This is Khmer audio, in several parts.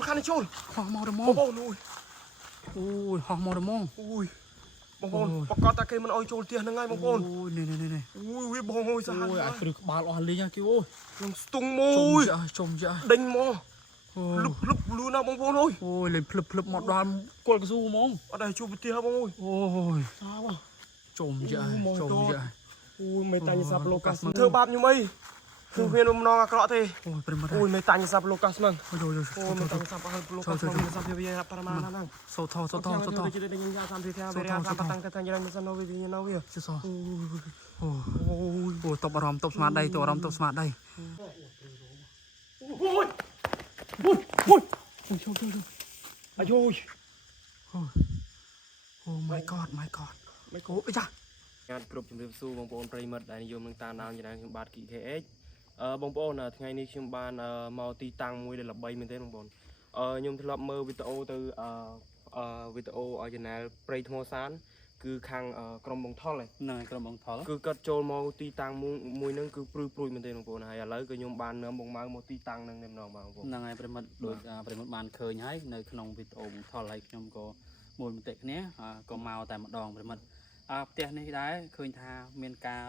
khăn đi chôn hoa màu đầm bông mông bông ui ui hoa màu đầm mông ui bông bông bọc con ta cây mình oi chôn tiền ngay bông bông ui này ui bông ôi sao ui ai phải được bà lo lên nha kêu ôi tung môi trông vậy đánh mò lúp luôn nào bông bông ôi ôi lên plup một đoàn quật cái du mông ở đây chụp tia bông ôi ôi sao à trông vậy ui mày tay như sập locas thơ bạp như mây thơ viên ông non cọ thế ui mày tay như sập locas mang ôi mày tay như sập locas mang sập như vậy para mana nang sâu thò jadi dengan ya sampai theo về ra patang cái jalan misalnya nawi di nawi chứ sao ôi tập aram tập smart đây tập aram tập smart đây ôi oh my god mày ôi cha งานกรุบជំរាបសួរបងប្អូនប្រិយមិត្តដែលនិយមនឹងតាមដានយ៉ាងខ្ញុំបាទ KKX បងប្អូនថ្ងៃនេះខ្ញុំបានមកទីតាំងមួយដែលល្បីមែនទេបងប្អូនខ្ញុំធ្លាប់មើលវីដេអូទៅវីដេអូឲ្យ channel ព្រៃថ្មសានគឺខាងក្រុមបងថុលហ្នឹងក្រុមបងថុលគឺគាត់ចូលមកទីតាំងមួយហ្នឹងគឺព្រួយមែនទេបងប្អូនហើយឥឡូវក៏ខ្ញុំបាននាំបងម៉ៅមកទីតាំងហ្នឹងតែម្ដងបងប្អូនហ្នឹងហើយប្រិយមិត្តដូចប្រិយមិត្តបានឃើញហើយនៅក្នុងវីដេអូបងថុលហើយខ្ញុំក៏មួយមតិគ្នាក៏មកតែម្ដងប្រិយមិត្តផ្ទះនេះដែរឃើញថាមានការ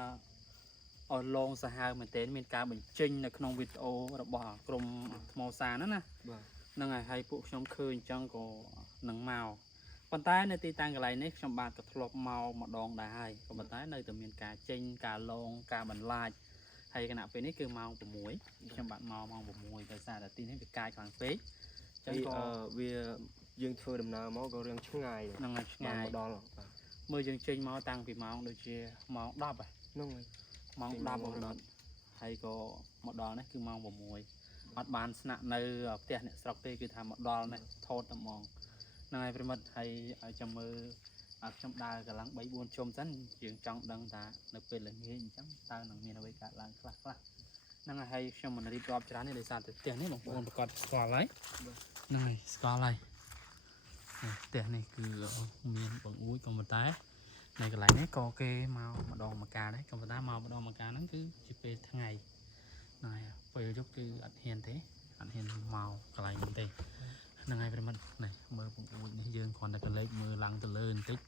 អស់ឡងសាហាវមែនទែនមានការបញ្ចេញនៅក្នុងវីដេអូរបស់ក្រុមថ្មសានណាហ្នឹងហើយពួកខ្ញុំឃើញអញ្ចឹងក៏នឹងមកប៉ុន្តែនៅទីតាំងកន្លែងនេះខ្ញុំបាទក៏ធ្លាប់មកម្ដងដែរហើយក៏ប៉ុន្តែនៅតែមានការចេញការឡងការបន្លាចហើយគណៈពេលនេះគឺម៉ោង6ខ្ញុំបាទមកម៉ោង6ដោយសារតែទីនេះវាកាយខ្លាំងពេកអញ្ចឹងក៏វាយើងធ្វើដំណើរមកក៏រឿងឆ្ងាយហ្នឹងហើយឆ្ងាយដល់មើលយើងចេញមកតាំងពីម៉ោងដូចជាម៉ោង10ហ្នឹងហើយម៉ោង10បងដល់ហើយក៏មកដល់នេះគឺម៉ោង6អត់បានស្នាក់នៅផ្ទះអ្នកស្រុកទេគឺថាមកដល់នេះថតតែហ្មងហ្នឹងហើយប្រិមិត្តហើយចាំមើលខ្ញុំដើរកម្លាំង 3-4 ជុំសិនយើងចង់ដឹងថានៅពេលល្ងាចអញ្ចឹងតើនឹងមានអ្វីកើតឡើងខ្លះហ្នឹងហើយខ្ញុំមិនរៀបរាប់ច្រើនទេដោយសារតែផ្ទះនេះបងប្អូនប្រកាសស្គាល់ហើយហ្នឹងហើយស្គាល់ហើយផ្ទះនេះគឺមានបងអួយក៏ប៉ុន្តែនៅកន្លែងនេះក៏គេមកម្ដងម្កាលដែរក៏ប៉ុន្តែមកម្ដងម្កាលហ្នឹងគឺជាពេលថ្ងៃហ្នឹងហើយពេលយប់គឺអត់ហ៊ានទេអត់ហ៊ានមកកន្លែងនេះទេហ្នឹងហើយប្រិមិត្តនេះមើលបងអួយនេះយើងគ្រាន់តែកលេចមើលឡើងទៅលើបន្តិច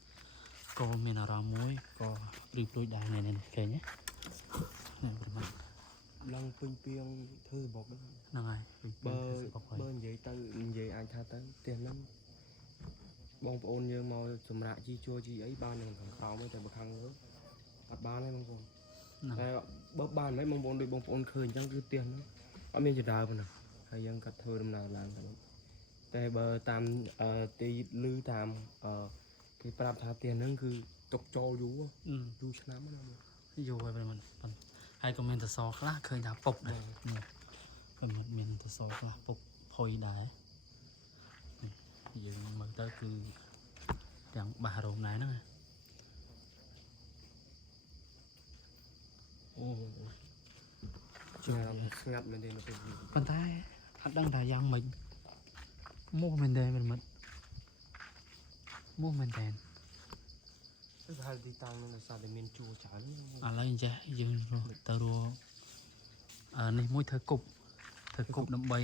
ក៏មានអារម្មណ៍មួយក៏ព្រួយដែរនេះឃើញទេនេះប្រិមិត្តឡើងពេញពីងធ្វើសបុកហ្នឹងហើយបើនិយាយទៅនិយាយអាចថាទៅផ្ទះហ្នឹងបងប្អូនយើងមកសម្រាប់ជីជួជីអីបាននឹងខាងក្រោមតែបើខាងលើអត់បានទេបងប្អូនតែបើបានហើយបងប្អូនដូចបងប្អូនឃើញអញ្ចឹងគឺផ្ទះហ្នឹងអត់មានចដើប៉ុណ្ណាហើយយើងក៏ធ្វើដំណើរឡើងតែបើតាមទីឮតាមគេប្រាប់ថាផ្ទះហ្នឹងគឺទុកចោលយូរឆ្នាំណាយូរហើយប្រិមត្តហើយក៏មានសសរខ្លះឃើញថាពុកដែរប្រិមត្តមានសសរខ្លះពុកផុយដែរយើងមើលទៅគឺទាំងបាសរោមដែរហ្នឹងអូជាស្ងាត់មែនទេនៅពេលប៉ុន្តែអត់ដឹងថាយ៉ាងម៉េចមោះមែនទេប្រិមិត្តមោះមែនទេគឺហៅទីតាំងនឹងដោយសារតែមានជួរច្រើនឥឡូវអញ្ចេះយើងទៅរកនេះមួយធ្វើគប់ដើម្បី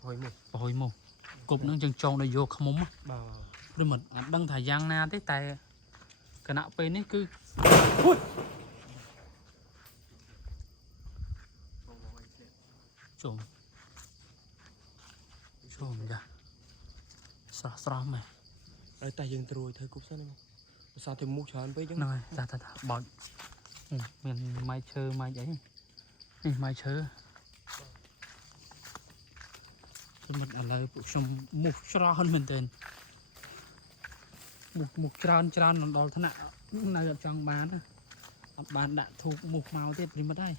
ប្រហុយមោះគប់នឹងចឹងចងដល់យកខ្មុំបាទព្រមអត់ដឹងថាយ៉ាងណាទេតែគណៈពេលនេះគឺចូលចាស្រស់មែនហើយតែយើងត្រួយធ្វើគប់សិនណាភាសាទៅមុខច្រើនពេកចឹងហ្នឹងហើយថាបោចមានម៉ៃឈើម៉ៃអីនេះម៉ៃឈើមិត្តឥឡូវពួកខ្ញុំមុខច្រើនមែនទែនមុខច្រើនដល់ថ្នាក់នៅអត់ចង់បានអត់បានដាក់ធូបមុខមកទៀតប្រិមិត្តហើយ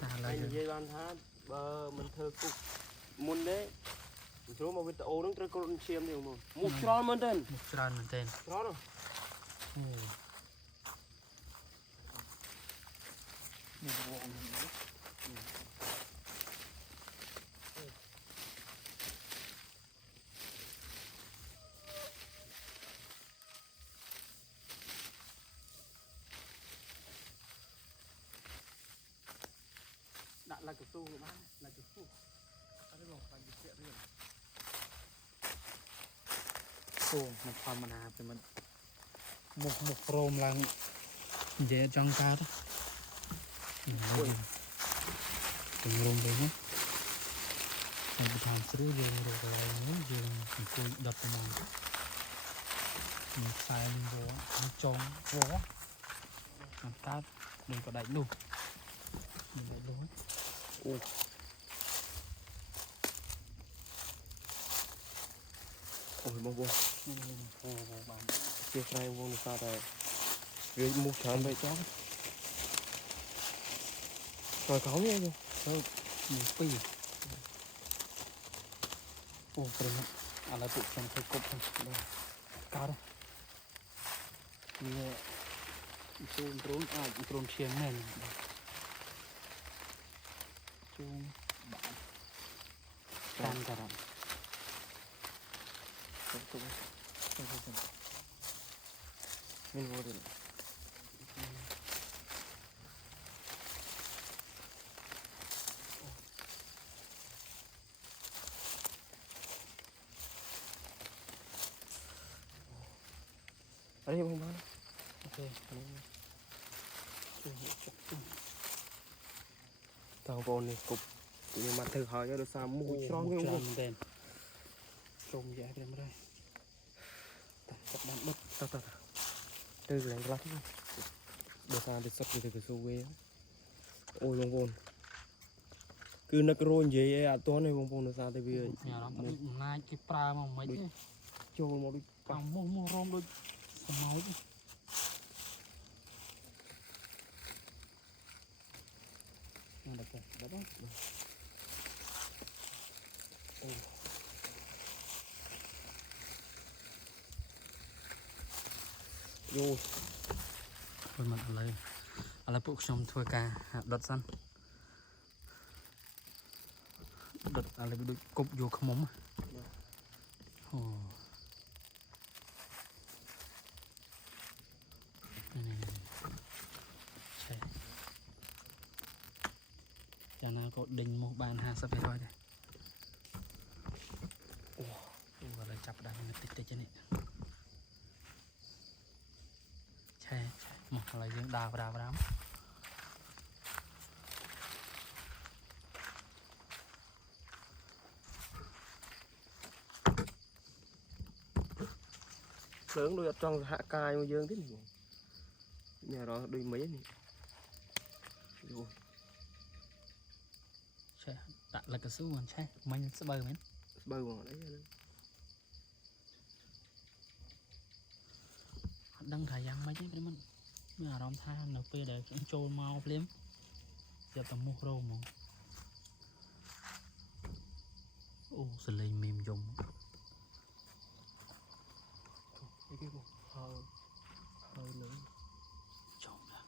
តែឥឡូវនិយាយបានថាបើមិនធ្វើគុកមុនទេជ្រុំមកវីដេអូហ្នឹងត្រូវគ្រុនឈាមទេបងមុខច្រើនមែនទែនច្រើនច្រើន ដាក់ឡាកស៊ូបានឡាកស៊ូ អត់ទេបងបាញ់ជារៀង អូមិនធម្មតាព្រមមុខរោមឡើងនិយាយចង់កើតទៅរោមវិញណាហើយបើតាមស្រួលយើងរកកន្លែងនេះយើងអង្គុយដុតទៅមកមានខ្សែនឹងវល់ចងវល់អត់កើតនឹងក៏ដាច់លុះមិនដាច់លុះអូ អូយបងបង អូបាន ជាស្រ័យបងនោះថាតែវាមុខច្រើនបែបចង់ចូលកោនេះបង ទៅមានពីរអូព្រមឥឡូវពួកខ្ញុំធ្វើគប់ហ្នឹងកើតវាជូនត្រួនអាចត្រួនឈៀងមែនជូនបានតាមការ៉ា ទៅមានវល់ទេអីបងបាន អូខេ តើបងនេះគប់ខ្ញុំមកធ្វើហើយដោយសារមូច្រំវា ច្រើនមែនទេជុំយ៉ាព្រមដែរតែចាប់បានបិទ ទៅកន្លែងខ្លះដោយសារទៅសុខទៅកស៊ូវាអូយបងប្អូនគឺនឹករੂនិយាយអត់ទាន់ទេបងប្អូនដោយសារតែវា មានអារម្មណ៍ថាអំណាចគេប្រើមកមិនទេ ចូលមកដូច កាំមោះរោមដូចសម័យហ្នឹងដល់ទៅដល់ យោ ព្រមឥឡូវពួកខ្ញុំធ្វើការដុតសិនដុតឥឡូវដូចគប់យកខ្មុំអូនេះឆេយ៉ាងណាក៏ដេញមកបាន50%ដែរអូឥឡូវចាប់ដើមតិចនេះឆេមកឥឡូវយើងដើរប្រាំ ភ្លើងដូចអត់ចង់សហការមកយើងទេនេះបងមានអារម្មណ៍ដូចមីនេះយោ ឆេដាក់លកស៊ូមិនឆេមិញស្បើមែន ស្បើបងអត់អីហ្នឹង អត់ដឹងថាយ៉ាងម៉េចទេព្រមមានអារម្មណ៍ថានៅពេលដែលខ្ញុំចូលមកភ្លាមស្រាប់តែមោះរោមហ្មងអូសលេងមីមយំ អីគេបងហើយនឹង ចូលណា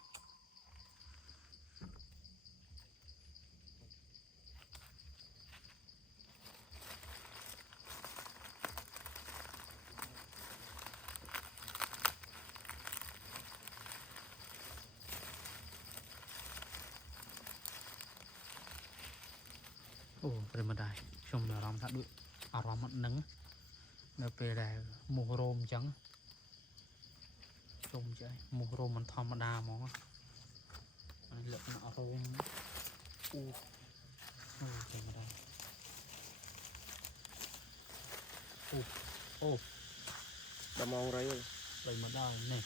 អូព្រមដែរខ្ញុំមានអារម្មណ៍ថាដូចអារម្មណ៍អត់នឹងនៅពេលដែលមោះរោមអញ្ចឹងជុំចេះមោះរោមមិនធម្មតាហ្មងអានេះលក្ខណៈរោមអូព្រមដែរអូ ដល់ម៉ោងរៃ ព្រមដែរនេះ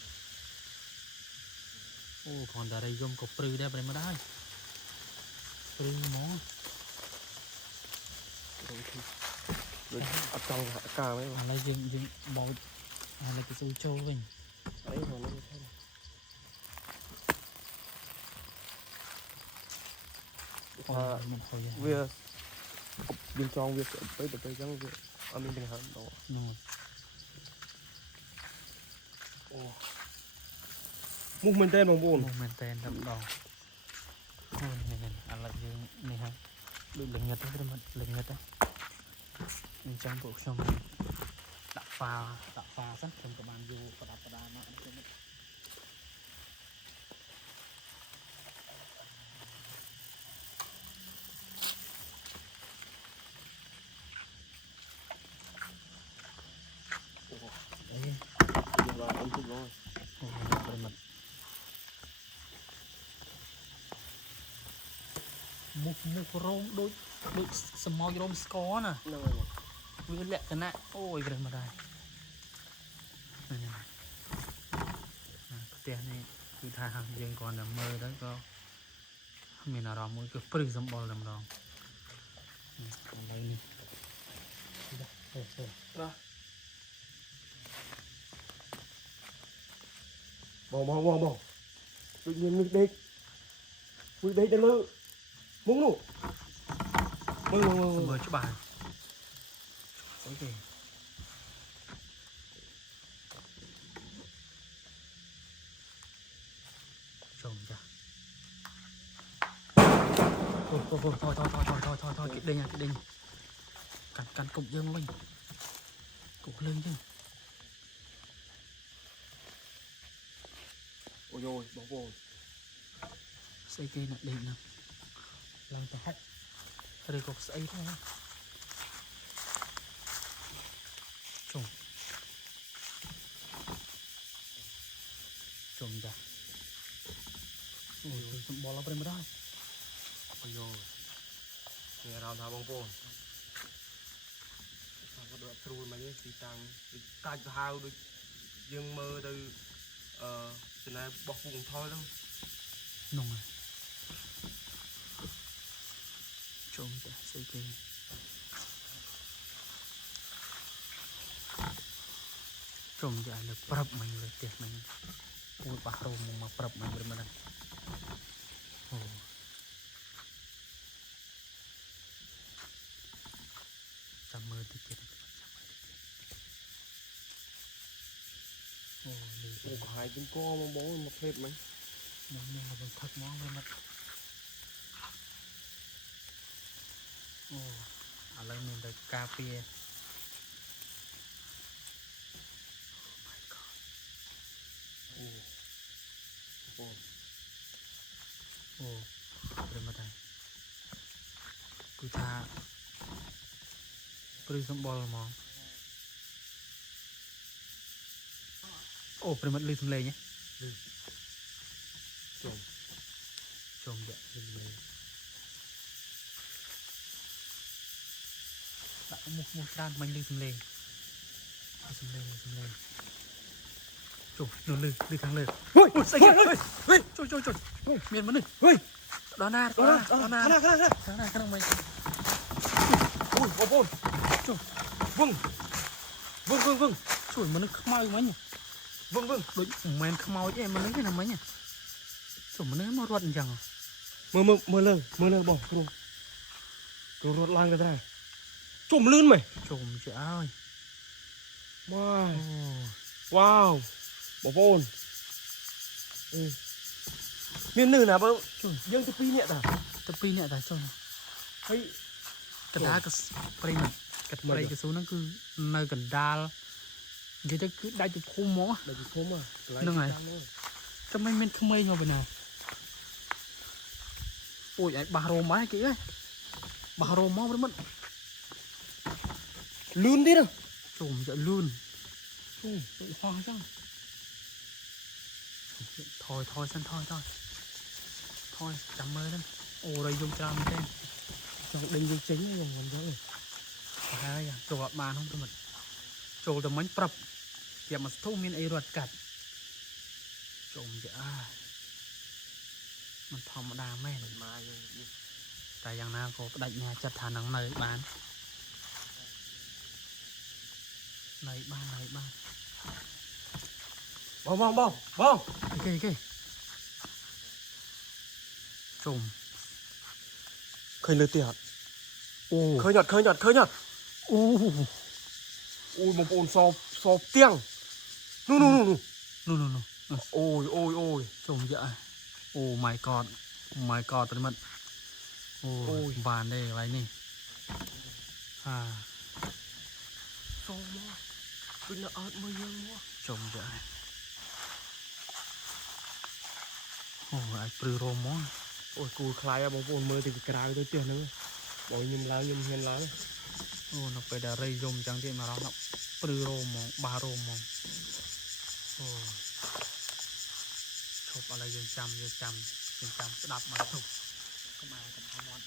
អូគ្រាន់តែរៃយំក៏ព្រឺដែរព្រមដែរព្រឺហ្មង ដូចអត់ចង់សហការទេ ឥឡូវយើងបោចឥឡូវគេស៊ូចូលវិញ អីបងនេះថាមិនហុយ វាយើងចង់វាស្អិតទៅទៅអញ្ចឹងវាអត់មានបញ្ហាដល់ នោះ អូមុខមែនតើបងប្អូន នោះមែនតែនតែម្ដងអូនេះឥឡូវយើងនេះហើយដូចល្ងឹតទេព្រមល្ងឹតទេអញ្ចឹងពួកខ្ញុំដាក់ហ្វាសិនខ្ញុំក៏បានយកប្រដាប់ប្រដាមកខ្ញុំ มุกโรงโดยสมองโรมสกอร์น่ะ นั่นไงบอก วิเละกันนะโอ้ยเรื่องมาได้นี่เตียนี่คือทางยังก่อนนะมือแล้วก็มีนารอมือก็ปรึกสมบอลดำรองอะไรนี่นะบอกtự nhiên nước đếch đã lơ muốn nụ mời cho bạn ok trồng ra thôi cái đây nha cắn cục dương lên cục lên chứ ôi rồi bóng bồn xây cây nặng đỉnh nè làm cho hết rồi cục xây thôi trồng ra ôi tụi bò lao bên mà đây ôi rồi nghe làm thảo bóng bồn có được trùi mà như thì tăng cạch hào được dương mơ từ từ này bọc vùng thôi đâu nồng này trồng ra xây cây trồng ra là prap mìnhเลยtiệt mình ui bà rô mà prap mình bên mà đây chăm mơ thì tiệt ủa hai chúng co bóng bóng một phép mấy món này là thật món lên mặt ở đây mình được cà phê bên mặt đây cứ tha cứ xong bò món bên mặt lưới thầm lề nhé trồng vậy đã một đàn mình lưới thầm lề trồng nó lưới thằng lưới ui sai kìa trời miền mình ui đó na cái nào mày ui bóng bồn vâng trời mà nó không mau mấy nhỉ vâng đội men không mau chứ em mà lấy cái nào mấy nhỉ trời mà nó ruột chẳng mơ lên bỏ rồi ruột lan cái thế này trộm lươn mày trộm chị ơi wow bóng bồn miền nử nào bao dương tập pi nhẹ ta cho nó thấy cái đá cái spray cái số nó cứ nơi gần đá vậy đó cứ đá chụp khô mó nâng này cho mấy men không mây mà bên này ôi ai bà rô má kỹ ấy bà rô mó với mất lươn đi đâu trộm vậy luôn hoa chăng thôi sân thôi chậm mơ lên ồ đây dùng tràm trên trong đinh dương chính này còn đó này hay à trộm bàn không tôi mình trộm tầm mấy prapอย่ามาทุ่มมินไอรวดกัดจมจะมันธรรมดาแม่นมาแต่อย่างนั้นก็ได้งานจัดฐานหนังในบ้านbong ok trùm khơi lưới tiệt khơi nhật ui một ồn sọp tiếng nu ôi trùm dạ oh my god tụi mình ôi bàn đây cái này sọp mà bên là ớt mây dương quá trùm dạ ai prư rô mó ôi cùi khai à bóng ồn mơ thì cái đá cái tiền nữa bỏ nhầm lá nhầm hiền lá nó phải đã rây rôm chẳng thì mà nó prư rô mó ba rô mó chụp ở đây dân chăm đạp mà thục ก็มากับพมอน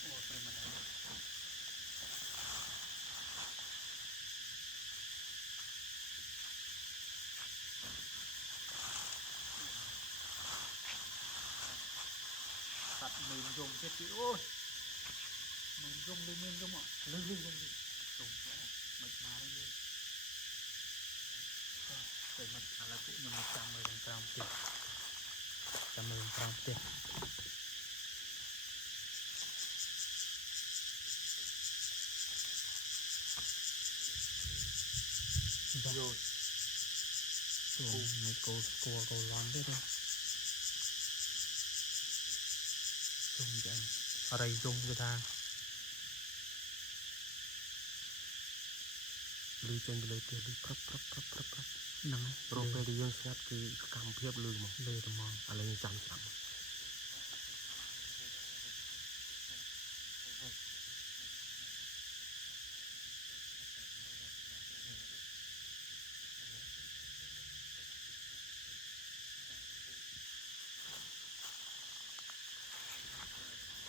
โอ้เป็นมาได้ตัดมือยมเจ็ดปีโอ้ยมือยมเลยมือยมอ่ะลื่นลื่นลื่นจมมันมาได้เลยเป็นมันอะไรพวกมันมาจำมือของกรามเตียจำมือของกรามเตียโยนตัวไม่โกกลัวโกร้อนได้ด้วยจมใจอะไรจมกระทาง លឺចេញទៅលើផ្ទះលឺព្រឹបហ្នឹងហើយ រោពេលដែលយើងស្ងាត់គឺសកម្មភាពលឺមក លើត្មង ឥឡូវយើងចាំស្ដាប់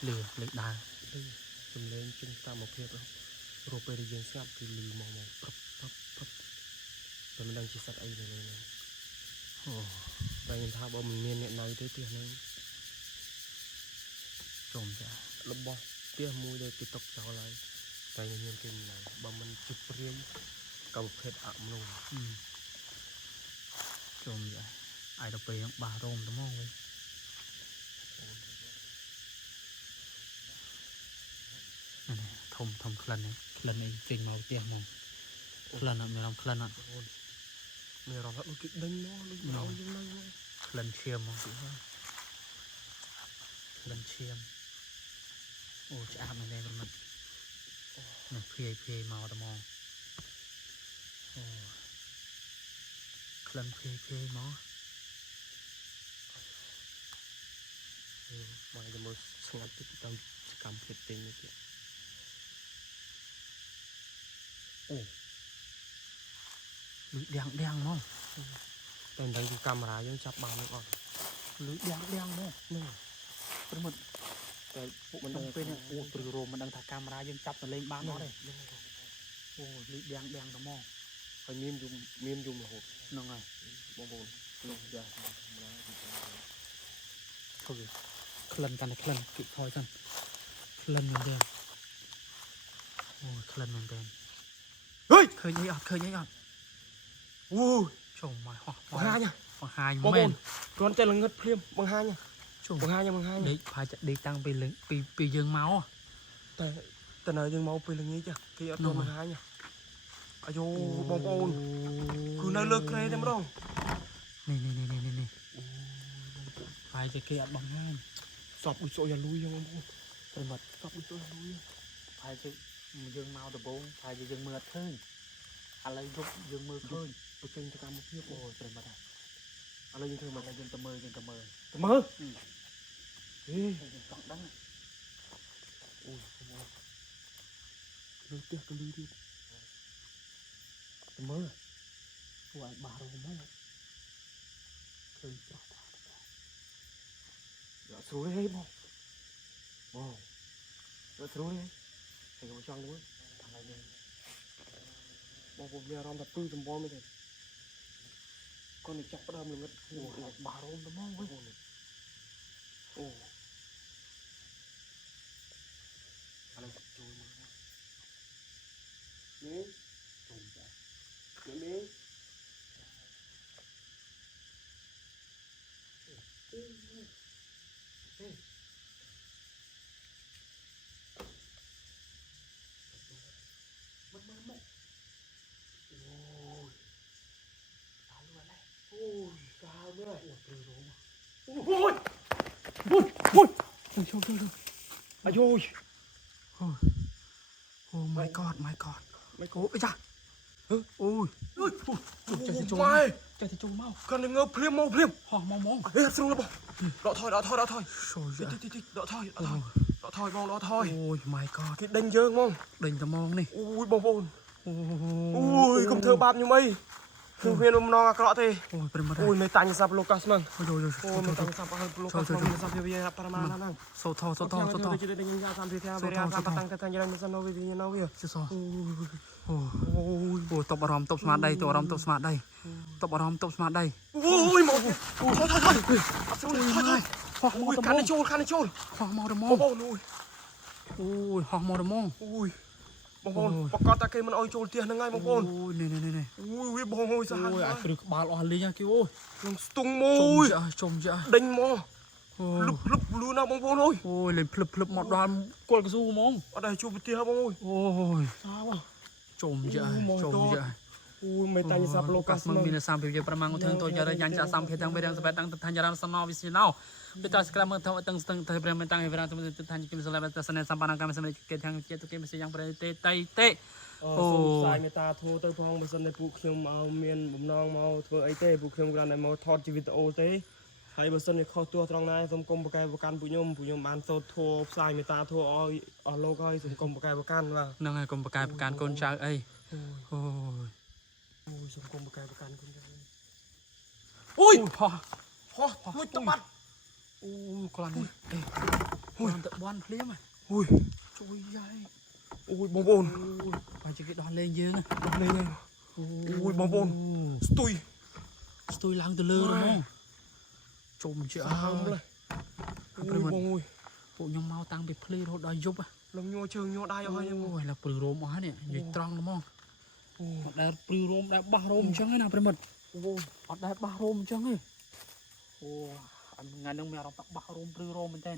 លើដើរ សំឡេងជិញតាមភាពរោពេលដែលយើងស្ងាត់គឺលឺមកព្រឹបតែមិនដឹងជាសត្វអីនៅលើហ្នឹង អូ តែខ្ញុំថាបើមិនមានអ្នកនៅទេផ្ទះហ្នឹង ចុំចា របស់ផ្ទះមួយដែលគេຕົកចោលហើយតែខ្ញុំមានគេមិននៅបើមិនជិះព្រៀងក៏ប្រភេទអមនុស្ស ចុំចាអាយទៅពេលហ្នឹងបាសរោមត្មងវិញនេះធំក្លិននេះក្លិននេះចេញមកផ្ទះហ្មងក្លិនអត់មានអារម្មណ៍ក្លិនអត់ មានអារម្មណ៍ថាដូចគេដេញមកដូចមកយើងនៅ ក្លិនឈាមហ្មងទីហ្នឹងក្លិនឈាមអូឆ្អាបមែនទេប្រមិត្តនេះភាយមកត្មងអូក្លិនភាយមក មកទៅមើលស្ងាត់តិចតាមសកម្មភាពពេញនេះទៀត អូលឺដាំងមក តែមិនដឹងពីកាមេរ៉ាយើងចាប់បានឬអត់ លឺដាំងមកនេះប្រមិត្ត តែពួកមិន មិន ដឹង ដឹងពេលនេះអូព្រឺរោមមិនដឹងថាកាមេរ៉ាយើងចាប់ទៅលេងបានអត់ទេអូលឺដាំងត្មង ហើយមានយំរហូត ហ្នឹងហើយ បងប្អូនលោកយ៉ាធម្មតា ធ្វើក្លិនកាន់តែក្លិនគិតថយសិនក្លិនមែនទេអូក្លិនមែនទេ ហេយ ឃើញអីអត់អូយ ចុំមកហោះ បង្ហាញ បង្ហាញ បងប្ មែ អូ ន នគ្រាន់តែល្ងឹតភ្លាមបង្ហាញ ចុំ បង្ហាញ ដេកផាច់ដេកតាំងពីយើងមក តែនៅយើងមកពេលល្ងាចគេអត់ទាន់បង្ហាញអាយូបងប្អូនគឺនៅលើក្រេតែម្ដង នេះផាច់គេអត់បង្ហាញ សពដូចសុយអាលុយហ្នឹងបងប្អូន ប្រមិត្ត សពដូចសុយអាលុយ ផាច់យើងមកដំបូងផាច់យើងមើលអត់ឃើញឥឡូវយប់យើងមើលឃើញ បញ្ចេញសកម្មភាព អូប្រមិត្ត ឥឡូវយើងធ្វើមក យើងទៅមើល មើល ហេ ហេ ចង់ដឹង អូយ លឺផ្ទះក៏លឺទៀតទៅមើល ពួកឲ្យបាសរោមហ្នឹងឃើញស្រស់ថា dạ xuống đây bông bông dạ xuống đây thầy có cho đúng thằng này lên bông bông nhà rom tập tư tầm bom mới con này chắc bắt đầu mình ngất bà rôm tầm bom với ồ anh em chui mà miếng trùng chả miếng ôi Trông à rồi oh my god mày có ôi cha ôi mày chạy thì trông mau cần ngơ phim hò mau ê xuống lên bông đọ thôi rồi đọ thôi bông đọ thôi ôi my god cái đinh dương bông đỉnh tầm mong này ui bông bông ui không thơ bạp như mây thường viên ôm non cọ thế អូយប្រិមត្ត ui mày tanya sap lokas mang អូយ ui mày tanya sap lokas mang mày sap dia para mana nang សូថោ so jadi dengan ya sampai dia beri apa tang tang jalan sana novi dia novi ជិះសោអូតបអារម្មណ៍តបស្មារតីតបអារម្មណ៍តបស្មារតីតបអារម្មណ៍តបស្មារតី ui một thôi thôi ហោះមក ui ត្មង khăn chôn ហោះមកត្មង bông bông ui អូយហោះមកត្មង ui bông bông bọc cọt ta cây mình oi chôn tiền là ngay bông bông អូយនេះ ui bông ui sao អូយអាចព្រឹកក្បាលអស់លីងគេអូយ Long stung ជុំ môi ចាស់ជុំចាស់ đánh mò អូ lúp lúp luôn nào bông bông ơi អូយលេងភ្លឹបភ្លឹបមកដល់គល់កស៊ូហ្មង ở đây chụp tia bông ơi អូយ sao à ជុំចាស់ជុំចាស់ ui mày tanya sap លោកកា lokas សមក mang មានសាមភាពជាប្រមាណងធ្វើតូចរយ៉ាញ់ចាក់សាមភាពទាំងវិរិយសបែតតាំងទៅថាញរ៉ានសណោវិសណោពេលតើសក្រាមទៅតាំងស្ទឹងទៅប្រមាណតាំងវិរិយទៅថាញគិមសលេបតសនេសម្បានកម្មសម្លេគេទាំងជាទៅគេមិនយ៉ាងប្រទេតៃតេ អូសាយមេតាធូទៅផងបើសិនតែពួកខ្ញុំមកមានបំណងមកធ្វើអីទេពួកខ្ញុំគ្រាន់តែមកថតជាវីដេអូទេហើយបើសិនជាខុសទោះត្រង់ណាសូមកុំប្រកែប្រកាន់ពួកខ្ញុំបានសូត្រធัวផ្សាយមេតាធัวឲ្យអស់លោកហើយសូមកុំប្រកែប្រកាន់បាទ ហ្នឹងហើយកុំប្រកែប្រកាន់កូនចៅអីអូយ អូយសូមកុំប្រកែប្រកាន់កូនចៅអូយ ហោះ ហោះលួចទៅបាត់ អូក្លាន់នេះអូយទៅបន់ភ្លាម អូយ ជួយយាយ អូយបងប្អូន អូយបើជិះគេដោះលេងយើង ដល់លេងហើយអូយបងប្អូនស្ទុយ ស្ទួយឡើងទៅលើហ្មងជុំជាអើ ហើមលេ យ អូយបងអូយ ពួកខ្ញុំមកតាំងពីភ្លឺរហូតដល់យប់ លំញ័រជើងញ័រដៃអស់ហើយ អូយឡើព្រឺរោមអស់ហើយនេះនិយាយត្រង់ហ្មង អូ អត់ដែលព្រឺរោមដែលបោះរោមអញ្ចឹងណាប្រិមិត្ត អូយ អត់ដែលបោះរោមអញ្ចឹងទេអូថ្ងៃហ្នឹងមានអារម្មណ៍ថាបោះរោមព្រឺរោមមែនតើ